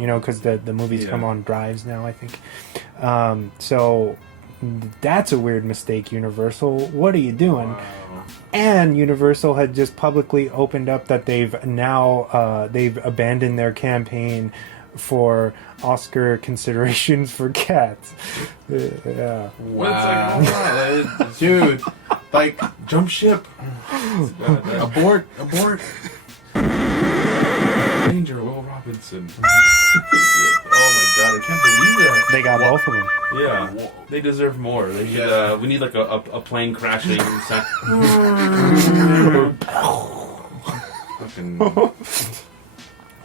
you know, because the movies come on drives now, I think. So that's a weird mistake, Universal. What are you doing? Wow. And Universal had just publicly opened up that they've abandoned their campaign for Oscar considerations for cats. Yeah. Wow. Like, Dude, like, jump ship. abort. Danger, Will Robinson. Oh my god, I can't believe that. They got both of them. Yeah, they deserve more. They should. We need like a plane crashing. Fucking.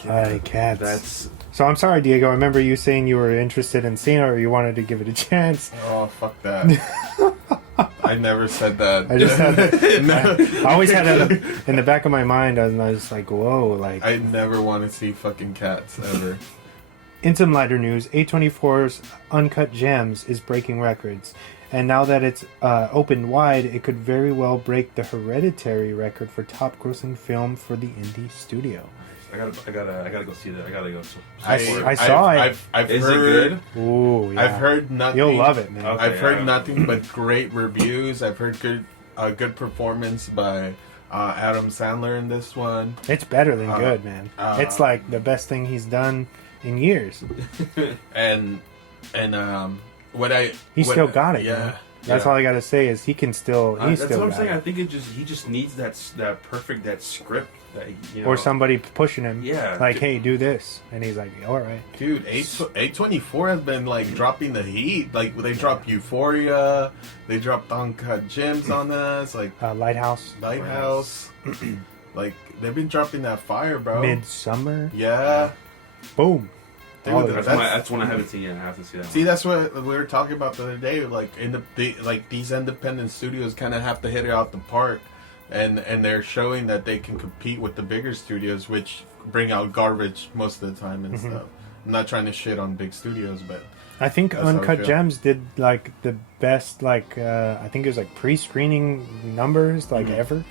Hi, cats. That's. So I'm sorry, Diego. I remember you saying you were interested in seeing it, or you wanted to give it a chance. Oh, fuck that. I never said that. I just had that. I always had that in the back of my mind, and I was like, "Whoa!" Like I never want to see fucking cats ever. In some lighter news, A24's Uncut Gems is breaking records, and now that it's opened wide, it could very well break the Hereditary record for top-grossing film for the indie studio. I gotta go see that. I gotta go. I saw it. I've Is heard, it good? Ooh, yeah. I've heard nothing. You'll love it, man. Okay. I've heard nothing but great reviews. I've heard good performance by Adam Sandler in this one. It's better than good, man. It's like the best thing he's done in years. And He still got it. Yeah. Man. That's all I gotta say is he can still. He's That's still what I'm got saying. it. I think he just needs that script that Or somebody pushing him. Yeah. Like, hey, do this, and he's like, all right. Dude, A24 has been like dropping the heat. Like they dropped Euphoria, they dropped Uncut Gems on us, like Lighthouse. Like they've been dropping that fire, bro. Midsummer. Yeah. Boom. Dude, All of it. That's one I haven't seen yet. I have to see that. See, that's what we were talking about the other day. Like like these independent studios kind of have to hit it out the park, and they're showing that they can compete with the bigger studios, which bring out garbage most of the time and stuff. I'm not trying to shit on big studios, but I think that's how I Uncut feel. Gems did like the best, like I think it was like pre-screening numbers like ever.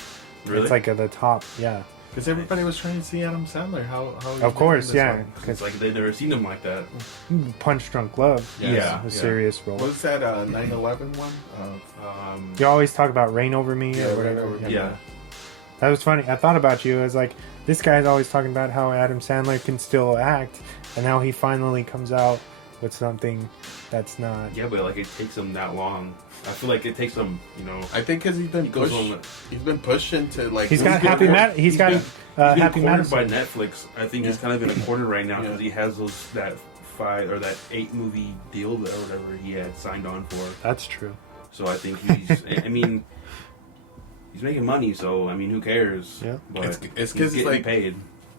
Really? It's like at the top, yeah. because everybody was trying to see Adam Sandler. How he's Of course, doing this yeah. one. It's like they've never seen him like that. Punch Drunk Love. Yeah. is a serious role. What was that 9/11 one? You always talk about Rain Over Me Yeah, or Rain whatever. Over Me. Yeah. That was funny. I thought about you. I was like, this guy's always talking about how Adam Sandler can still act, and now he finally comes out with something that's not. Yeah, but like it takes him that long. I feel like it takes him, I think because he's been goes pushed. on- He's been pushed into like. He's got been Happy cor- Mad. He's got been Happy cornered Madison. by Netflix. I think he's kind of in a corner right now because Yeah. he has that 5 or that 8 movie deal or whatever he had signed on for. That's true. So I think he's. I mean, he's making money. So I mean, who cares? Yeah. But It's he's because getting like paid.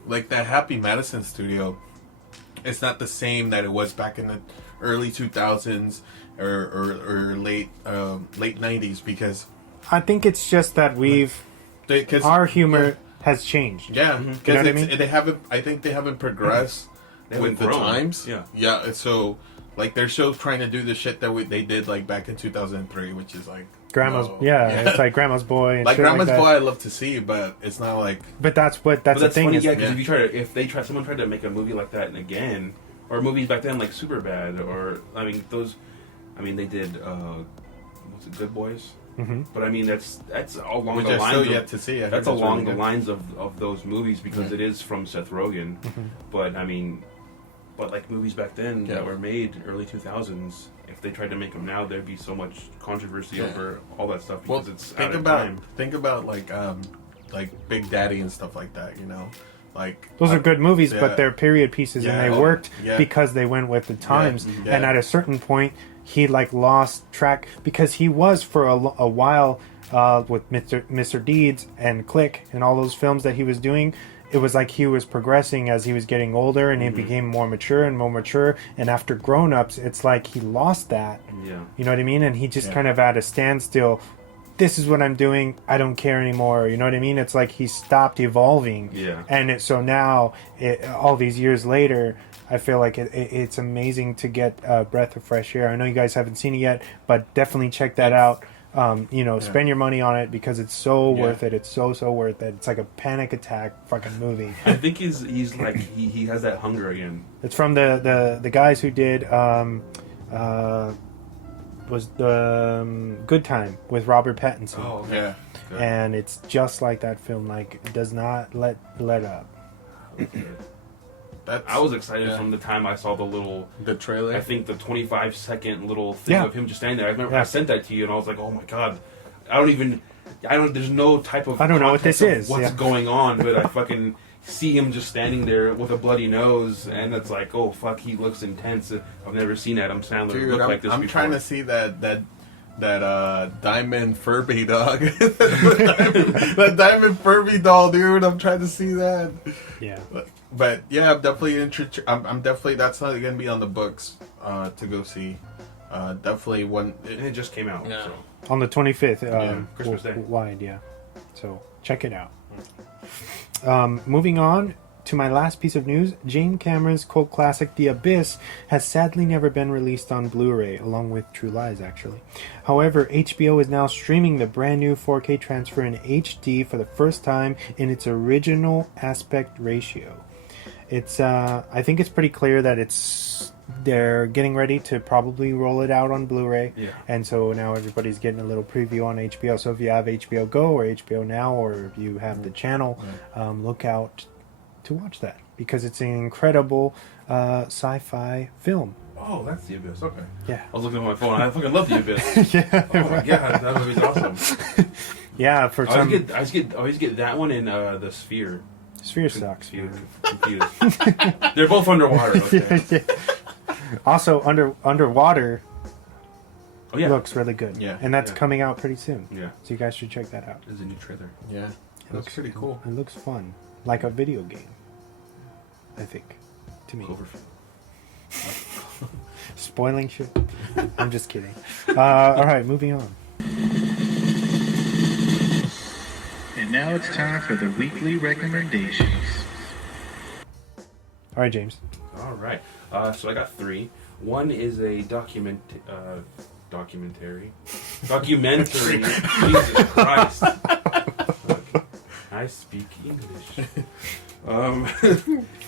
like that Happy Madison studio. It's not the same that it was back in the early 2000s or late 90s because I think it's just that our humor has changed. Yeah, You know because what I mean? they haven't. I think they haven't progressed They with haven't the grown. times. Yeah. So like they're still trying to do the shit that they did like back in 2003, which is like Grandma's, whoa. it's like Grandma's Boy. And like shit Grandma's like that. Boy. I love to see, but it's not like But that's the But that's thing. funny, Is, yeah. Because someone tried to make a movie like that again, or movies back then like Superbad, or they did what's it, Good Boys. Mm-hmm. But I mean that's along which the I lines. still Of, yet to see. I that's heard it's along really the good. lines of those movies because it is from Seth Rogen. But I mean, like movies back then that were made early 2000s, if they tried to make them now, there'd be so much controversy over all that stuff because it's out of time. Think about like Big Daddy and stuff like that. Like those are good movies, yeah. but they're period pieces, Yeah. and they worked Yeah. because they went with the times. Yeah. And at a certain point, he like lost track because he was for a while with Mr. Deeds and Click and all those films that he was doing. It was like he was progressing as he was getting older, and he became more mature and more mature. And after Grown Ups, it's like he lost that. Yeah. You know what I mean? And he just kind of at a standstill. This is what I'm doing. I don't care anymore. You know what I mean? It's like he stopped evolving. Yeah. And so now, all these years later, I feel like it's amazing to get a breath of fresh air. I know you guys haven't seen it yet, but definitely check that out. spend your money on it because it's so worth it. It's so worth it. It's like a panic attack fucking movie. I think he's like he has that hunger again. It's from the guys who did was the Good Time with Robert Pattinson. Oh, okay. Yeah. Good. And it's just like that film. Like, it does not let up. I was excited from the time I saw the trailer. I think the 25-second little thing of him just standing there. I remember I sent that to you, and I was like, "Oh my god, There's no type of I don't know what this is. What's going on?" But I fucking see him just standing there with a bloody nose, and it's like, "Oh fuck, he looks intense." I've never seen Adam Sandler look like this before. I'm trying to see that diamond Furby dog. That diamond Furby doll, dude. I'm trying to see that. Yeah. But yeah, I'm definitely interested. I'm definitely, that's not going to be on the books to go see. Definitely one. It just came out. Yeah. So. On the 25th. Christmas Day. Wide, yeah. So check it out. Moving on to my last piece of news, James Cameron's cult classic The Abyss has sadly never been released on Blu-ray, along with True Lies, actually. However, HBO is now streaming the brand new 4K transfer in HD for the first time in its original aspect ratio. It's I think it's pretty clear that they're getting ready to probably roll it out on Blu-ray, and so now everybody's getting a little preview on HBO. So if you have HBO Go or HBO Now, or if you have the channel, look out to watch that, because it's an incredible sci-fi film. Oh, that's The Abyss. Okay. Yeah. I was looking at my phone. I fucking love The Abyss. Yeah. Oh my god, that movie's awesome. Yeah, for some. I always get that one and The Sphere. Sphere sucks. Confused. They're both underwater. Okay. Yeah. Also, underwater looks really good. Yeah. And that's coming out pretty soon. Yeah. So you guys should check that out. There's a new trailer. Yeah. It looks pretty cool. It looks fun. Like a video game, I think. To me. Cloverfield. Spoiling shit. I'm just kidding. Alright, moving on. And now it's time for the weekly recommendations. Alright, James. Alright. So I got 3. One is a documentary. Jesus Christ. I speak English.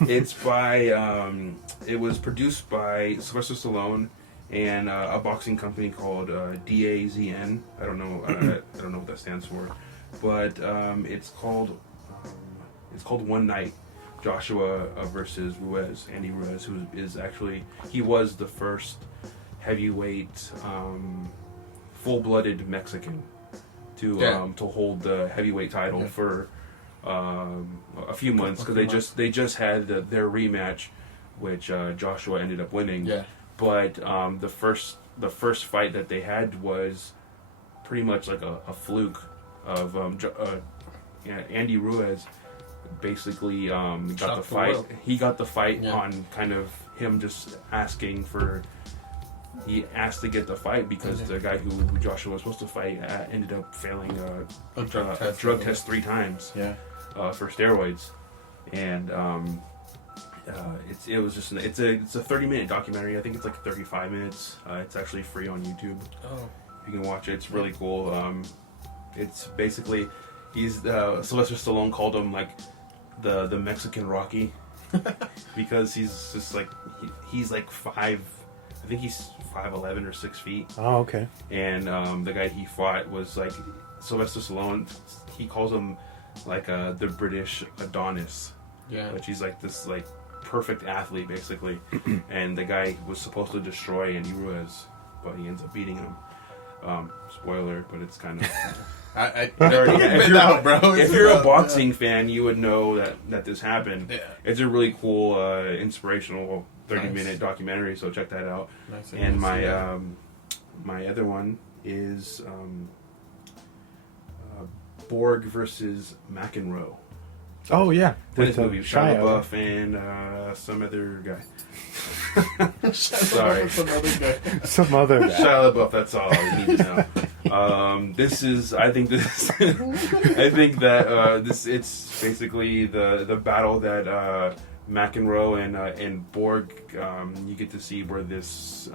It's by, it was produced by Sylvester Stallone and a boxing company called DAZN. I don't know what that stands for, but it's called One Night. Joshua versus Ruiz, Andy Ruiz, who is actually, he was the first heavyweight, full-blooded Mexican to hold the heavyweight title for a few months, because they just had their rematch, which Joshua ended up winning. Yeah. But the first fight that they had was pretty much like a fluke of Andy Ruiz. Basically, got the fight. He got the fight on kind of him just asking for. He asked to get the fight because the guy who Joshua was supposed to fight ended up failing a drug test 3 times. Yeah. For steroids, and it was just it's a 30-minute documentary. I think it's like 35 minutes. It's actually free on YouTube. Oh. You can watch it. It's really cool. It's basically Sylvester Stallone called him like the Mexican Rocky because he's just like he's like 5. I think he's 5'11" or 6 feet. Oh, okay. And the guy he fought was like Sylvester Stallone. He calls him like the British Adonis. Yeah. Which he's like this like perfect athlete basically. And the guy was supposed to destroy Andy Ruiz, but he ends up beating him. Spoiler, but it's kind of. If you're a boxing fan, you would know that this happened. Yeah. It's a really cool, inspirational 30-minute documentary. So check that out. Nice. And my other one is Borg versus McEnroe. Oh yeah, this movie, Shia LaBeouf and some other guy. Sorry, some other guy. Shia LaBeouf. That's all I need to know. It's basically the battle that McEnroe and Borg. You get to see where this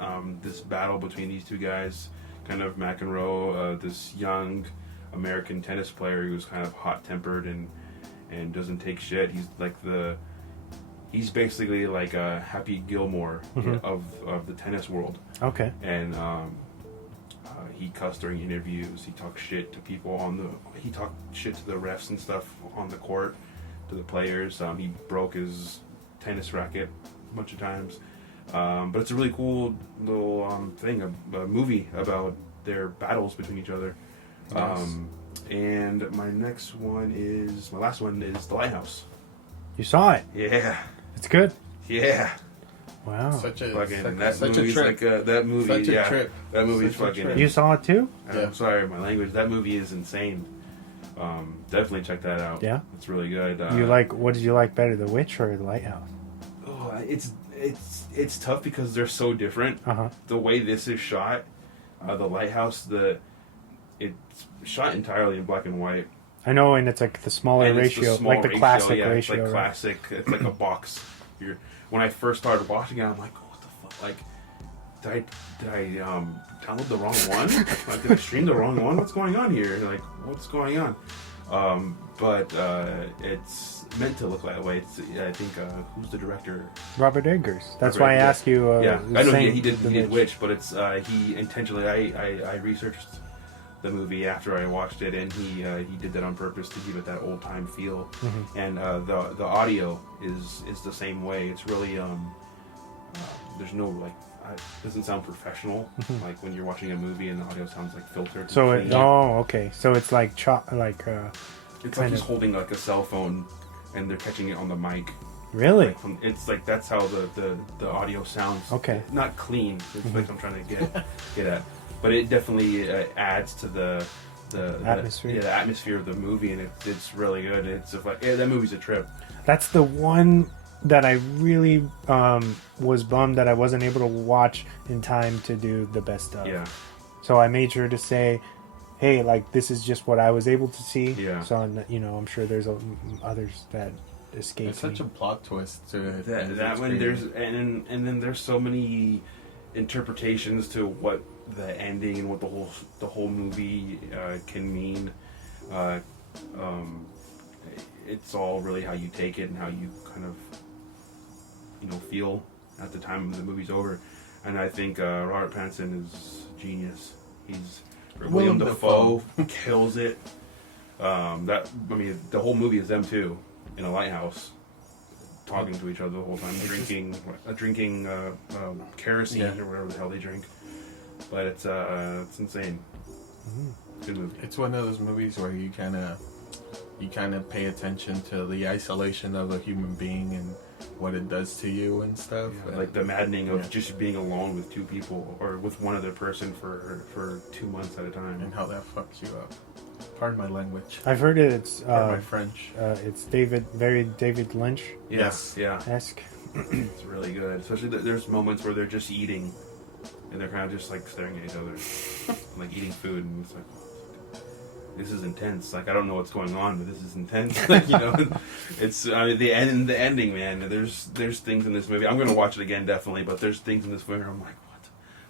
battle between these two guys kind of McEnroe, this young American tennis player who's kind of hot-tempered and doesn't take shit. He's basically like a Happy Gilmore of the tennis world. Okay. And he cussed during interviews. He talked shit to people he talked shit to the refs and stuff on the court, to the players. He broke his tennis racket a bunch of times. But it's a really cool little thing, a movie about their battles between each other. Nice. And my last one is The Lighthouse. You saw it. Yeah. It's good. Yeah. Wow. Such a That trip. That movie's Such a fucking. trip. You saw it too? Yeah. I'm sorry, my language. That movie is insane. Definitely check that out. Yeah? It's really good. What did you like better, The Witch or The Lighthouse? Oh, it's tough because they're so different. Uh-huh. The way this is shot, The Lighthouse, it's shot entirely in black and white. I know, and it's like the smaller And it's ratio, the small like the classic yeah, ratio. It's like right? classic. It's like a box. When I first started watching it, I'm like, what the fuck? Like, did I download the wrong one? Like, did I stream the wrong one? What's going on here? Like, what's going on? But it's meant to look that way. I think who's the director? Robert Eggers. That's Robert why I Eggers. asked you. Yeah, I know saying he did The Witch, but it's he intentionally. I researched the movie after I watched it, and he did that on purpose to give it that old time feel. Mm-hmm. And the audio is the same way. It's really there's no it doesn't sound professional, like when you're watching a movie and the audio sounds like filtered. So and clean. okay. So it's like It's like he's holding like a cell phone, and they're catching it on the mic. really? It's like that's how the audio sounds. Okay. Not clean. It's like I'm trying to get at, but it definitely adds to the Atmosphere. the atmosphere of the movie, and it's really good. That movie's a trip. That's the one that I really was bummed that I wasn't able to watch in time to do the best of. Yeah. So I made sure to say, hey, like, this is just what I was able to see. Yeah. So, I'm sure there's others that escaped It's such a plot twist to it. That one and then there's so many interpretations to what the ending and what the whole movie can mean. It's all really how you take it and how you kind of feel at the time the movie's over. And I think Robert Pattinson is genius. William Dafoe kills it. The whole movie is them two in a lighthouse talking to each other the whole time, drinking kerosene or whatever the hell they drink. But it's insane. Good movie. It's one of those movies where you kind of pay attention to the isolation of a human being and what it does to you and stuff. Yeah, like the maddening of just being alone with two people or with one other person for 2 months at a time, and how that fucks you up. Pardon my language. I've heard it's Pardon my French. it's very David Lynch Yes. Yeah. esque. It's really good. Especially there's moments where they're just eating, and they're kind of just like staring at each other, like eating food, and it's like, this is intense. Like, I don't know what's going on, but this is intense. It's the ending, man. There's things in this movie. I'm gonna watch it again definitely, but there's things in this movie where I'm like,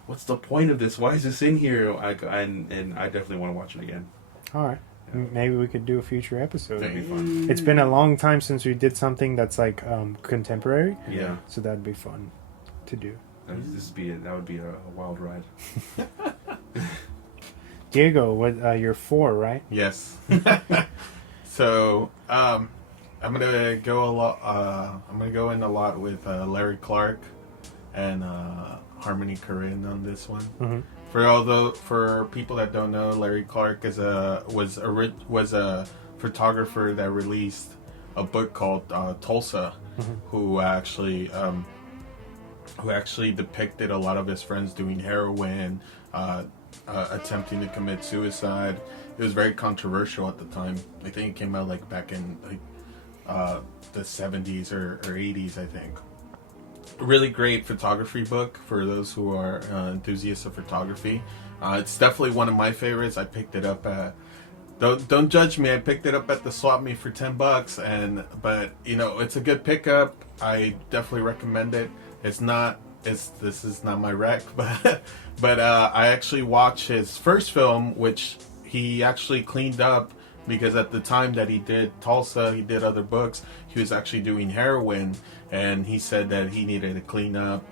what's the point of this? Why is this in here? And I definitely want to watch it again. All right. Yeah. Maybe we could do a future episode. That'd be fun. It's been a long time since we did something that's like contemporary. Yeah. So that'd be fun to do. That would be a wild ride. Diego, you're 4, right? Yes. So I'm gonna go a lot. I'm gonna go in a lot with Larry Clark and Harmony Korine on this one. Mm-hmm. For people that don't know, Larry Clark was a photographer that released a book called Tulsa, who actually depicted a lot of his friends doing heroin, attempting to commit suicide. It was very controversial at the time. I think it came out like back in the 70s or 80s, I think. Really great photography book for those who are enthusiasts of photography. It's definitely one of my favorites. I picked it up at don't judge me. I picked it up at the swap meet for $10, but it's a good pickup. I definitely recommend it. It's not this is not my rec, but I actually watched his first film, which he actually cleaned up because at the time that he did Tulsa, he did other books. He was actually doing heroin, and he said that he needed to clean up